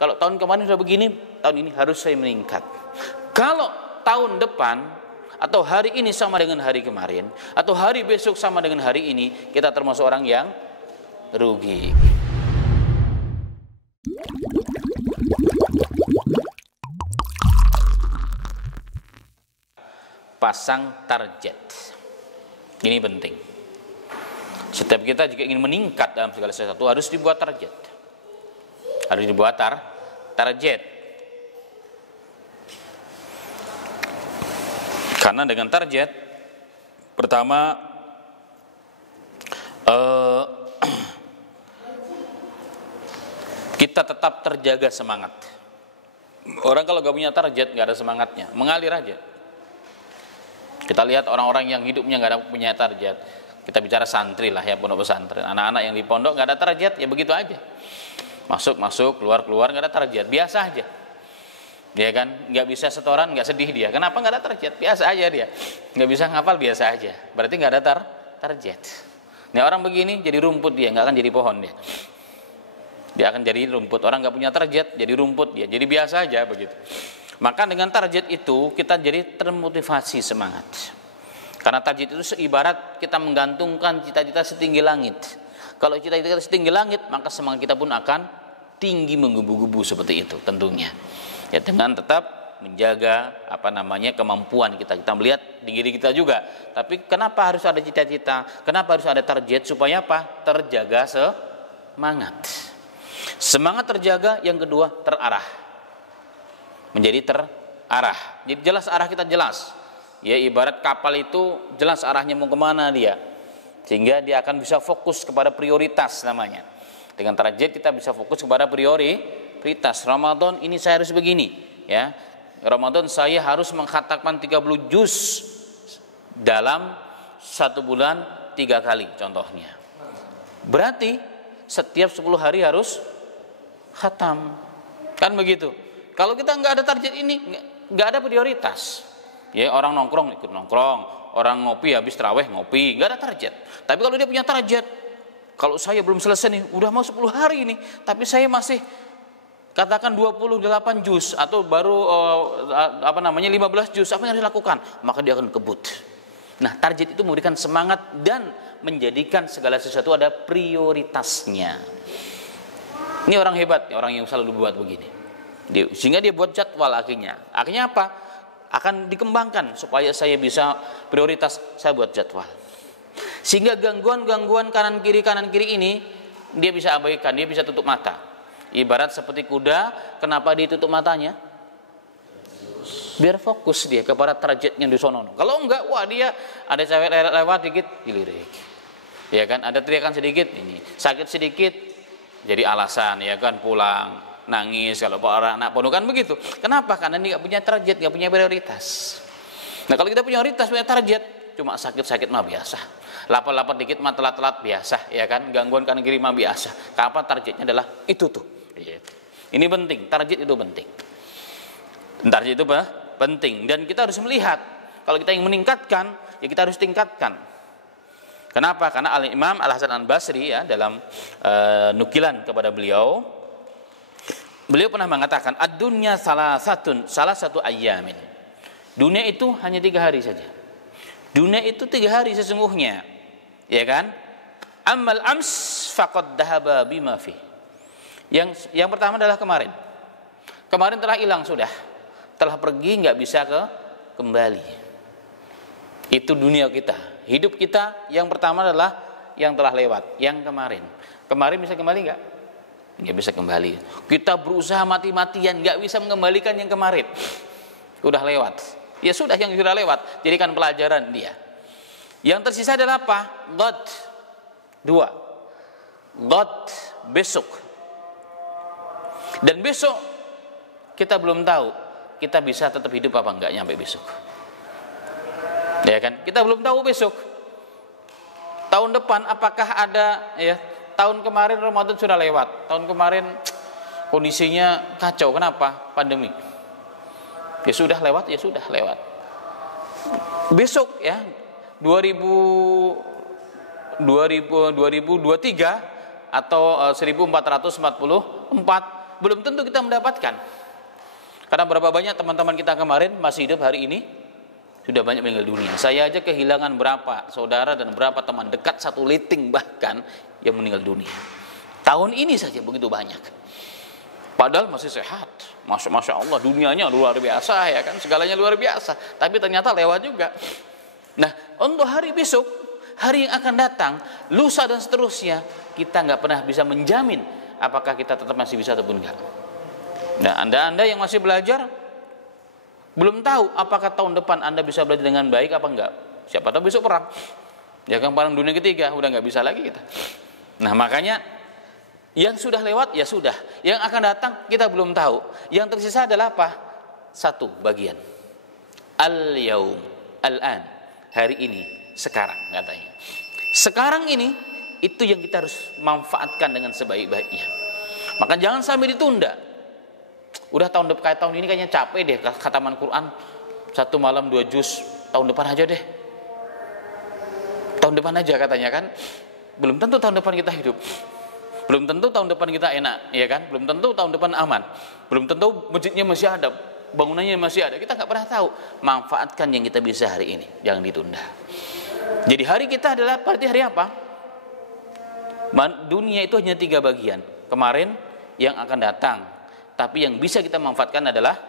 Kalau tahun kemarin sudah begini, tahun ini harus saya meningkat. Kalau tahun depan atau hari ini sama dengan hari kemarin, atau hari besok sama dengan hari ini, kita termasuk orang yang rugi. Pasang target. Ini penting. Setiap kita jika ingin meningkat dalam segala sesuatu harus dibuat target. Harus dibuat target. Karena dengan target, pertama kita tetap terjaga semangat. Orang kalau gak punya target gak ada semangatnya, mengalir aja. Kita lihat orang-orang yang hidupnya gak ada punya target. Kita bicara santri lah ya, pondok pesantren. Anak-anak yang di pondok gak ada target, ya begitu aja. Masuk, keluar, gak ada target, biasa aja. Dia kan nggak bisa setoran, nggak sedih dia. Kenapa nggak ada target? Biasa aja dia. Nggak bisa ngapal, biasa aja. Berarti nggak ada target. Nah orang begini jadi rumput dia, nggak akan jadi pohon dia. Dia akan jadi rumput. Orang nggak punya target, jadi rumput dia. Jadi biasa aja begitu. Maka dengan target itu kita jadi termotivasi semangat. Karena target itu seibarat kita menggantungkan cita-cita setinggi langit. Kalau cita-cita setinggi langit, maka semangat kita pun akan tinggi menggebu-gebu seperti itu tentunya. Ya dengan tetap menjaga kemampuan kita melihat di diri kita juga. Tapi kenapa harus ada cita-cita? Kenapa harus ada target? Supaya apa? Terjaga semangat. Semangat terjaga, yang kedua terarah. Menjadi terarah. Jadi jelas arah kita jelas. Ya ibarat kapal itu jelas arahnya mau kemana dia. Sehingga dia akan bisa fokus kepada prioritas namanya. Dengan target kita bisa fokus kepada prioritas. Ramadan ini saya harus begini, ya. Ramadan saya harus mengkhatamkan 30 juz dalam 1 bulan 3 kali contohnya. Berarti setiap 10 hari harus khatam. Kan begitu. Kalau kita nggak ada target ini, nggak ada prioritas. Ya orang nongkrong ikut nongkrong, orang ngopi habis tarawih ngopi, nggak ada target. Tapi kalau dia punya target, kalau saya belum selesai nih, udah mau 10 hari ini, tapi saya masih katakan 28 juz atau baru 15 juz, apa yang harus dilakukan? Maka dia akan kebut. Nah, target itu memberikan semangat dan menjadikan segala sesuatu ada prioritasnya. Ini orang hebat, orang yang selalu buat begini. Sehingga dia buat jadwal akhirnya. Akhirnya apa? Akan dikembangkan supaya saya bisa prioritas, saya buat jadwal. Sehingga gangguan-gangguan kanan kiri ini dia bisa abaikan, dia bisa tutup mata. Ibarat seperti kuda, kenapa dia tutup matanya? Biar fokus dia kepada targetnya di sono. Kalau enggak, wah dia ada cewek lewat dikit dilirik. Ya kan, ada teriakan sedikit ini, sakit sedikit jadi alasan ya kan, pulang nangis kalau orang anak pondok kan begitu. Kenapa? Karena dia enggak punya target, enggak punya prioritas. Nah, kalau kita punya prioritas, punya target, cuma sakit-sakit mah biasa. Lapar-lapar dikit mah telat-telat biasa, ya kan? Gangguan kanan kiri mah biasa. Kapan targetnya adalah itu tuh. Ini penting, target itu penting. Target itu penting dan kita harus melihat kalau kita ingin meningkatkan, ya kita harus tingkatkan. Kenapa? Karena Al-Imam Al-Hasan Al-Basri ya dalam nukilan kepada beliau pernah mengatakan ad-dunya salah satu ayyamin. Dunia itu hanya 3 hari saja. Dunia itu 3 hari sesungguhnya. Ya kan? Amal ams faqad dhahaba bima fi. Yang pertama adalah kemarin. Kemarin telah hilang sudah. Telah pergi, enggak bisa kembali. Itu dunia kita. Hidup kita yang pertama adalah yang telah lewat, yang kemarin. Kemarin bisa kembali enggak? Enggak bisa kembali. Kita berusaha mati-matian enggak bisa mengembalikan yang kemarin. Udah lewat. Ya sudah, yang sudah lewat, jadikan pelajaran dia. Yang tersisa adalah apa? God. 2. God besok. Dan besok kita belum tahu kita bisa tetap hidup apa enggak nyampe besok. Ya kan? Kita belum tahu besok. Tahun depan apakah ada ya? Tahun kemarin Ramadan sudah lewat. Tahun kemarin kondisinya kacau. Kenapa? Pandemi. Ya sudah lewat, ya sudah lewat. Besok ya 2023 atau 1444 belum tentu kita mendapatkan. Karena berapa banyak teman-teman kita kemarin masih hidup hari ini sudah banyak meninggal dunia. Saya aja kehilangan berapa saudara dan berapa teman dekat, satu liting bahkan yang meninggal dunia. Tahun ini saja begitu banyak. Padahal masih sehat. Masya Allah, dunianya luar biasa ya kan, segalanya luar biasa. Tapi ternyata lewat juga. Nah, untuk hari besok, hari yang akan datang, lusa dan seterusnya, kita nggak pernah bisa menjamin apakah kita tetap masih bisa ataupun enggak. Nah, anda yang masih belajar, belum tahu apakah tahun depan Anda bisa belajar dengan baik apa enggak. Siapa tahu besok perang. Ya kan, perang dunia ketiga, udah nggak bisa lagi kita. Nah, makanya yang sudah lewat ya sudah. Yang akan datang kita belum tahu. Yang tersisa adalah apa? Satu bagian. Al-yaum, al-an, hari ini, sekarang katanya. Sekarang ini itu yang kita harus manfaatkan dengan sebaik-baiknya. Maka jangan sampai ditunda. Udah tahun ini kayaknya capek deh khataman Quran 1 malam 2 juz, tahun depan aja deh. Tahun depan aja katanya kan. Belum tentu tahun depan kita hidup. Belum tentu tahun depan kita enak, ya kan? Belum tentu tahun depan aman. Belum tentu masjidnya masih ada, bangunannya masih ada. Kita nggak pernah tahu. Manfaatkan yang kita bisa hari ini, jangan ditunda. Jadi hari kita adalah berarti hari apa? Dunia itu hanya 3 bagian. Kemarin, yang akan datang. Tapi yang bisa kita manfaatkan adalah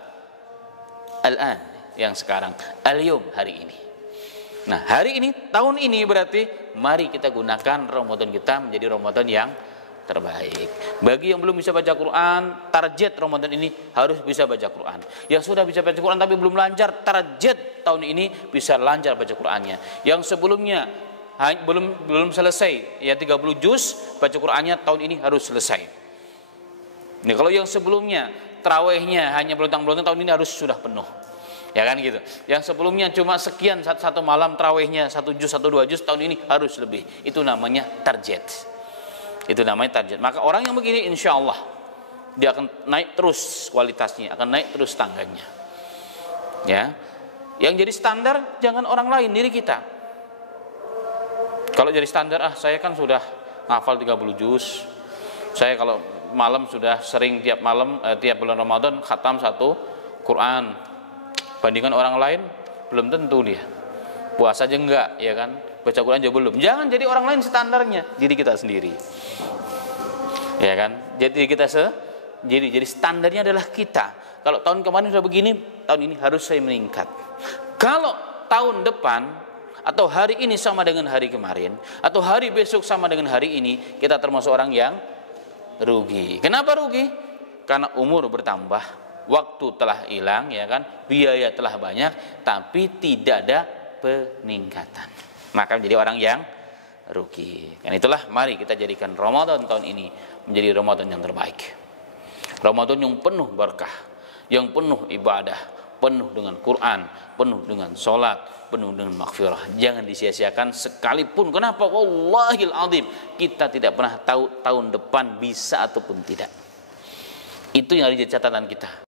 al-an, yang sekarang, al-yum, hari ini. Nah, hari ini, tahun ini berarti mari kita gunakan Ramadan kita menjadi Ramadan yang terbaik. Bagi yang belum bisa baca Quran, target Ramadan ini harus bisa baca Quran. Yang sudah bisa baca Quran tapi belum lancar, target tahun ini bisa lancar baca Qurannya. Yang sebelumnya belum selesai, ya 30 juz baca Qurannya tahun ini harus selesai. Nih, kalau yang sebelumnya tarawihnya hanya beluntang-beluntang, tahun ini harus sudah penuh. Ya kan gitu. Yang sebelumnya cuma sekian satu malam tarawihnya 1 juz 1-2 juz, tahun ini harus lebih. Itu namanya target. Itu namanya target. Maka orang yang begini insya Allah dia akan naik terus kualitasnya, akan naik terus tangganya. Ya. Yang jadi standar jangan orang lain, diri kita. Kalau jadi standar, saya kan sudah ngafal 30 juz. Saya kalau malam sudah sering tiap malam, tiap bulan Ramadan khatam 1 Quran. Bandingkan orang lain belum tentu dia. Puasa aja enggak, ya kan? Baca Quran aja belum. Jangan jadi orang lain standarnya, diri kita sendiri. Ya kan? Jadi kita jadi standarnya adalah kita. Kalau tahun kemarin sudah begini, tahun ini harus saya meningkat. Kalau tahun depan atau hari ini sama dengan hari kemarin, atau hari besok sama dengan hari ini, kita termasuk orang yang rugi. Kenapa rugi? Karena umur bertambah, waktu telah hilang, ya kan? Biaya telah banyak, tapi tidak ada peningkatan. Maka menjadi orang yang rugi. Dan itulah mari kita jadikan Ramadan tahun ini menjadi Ramadan yang terbaik. Ramadan yang penuh berkah, yang penuh ibadah, penuh dengan Quran, penuh dengan sholat, penuh dengan maghfirah. Jangan disia-siakan sekalipun. Kenapa? Wallahil azim, kita tidak pernah tahu tahun depan bisa ataupun tidak. Itu yang harus jadi catatan kita.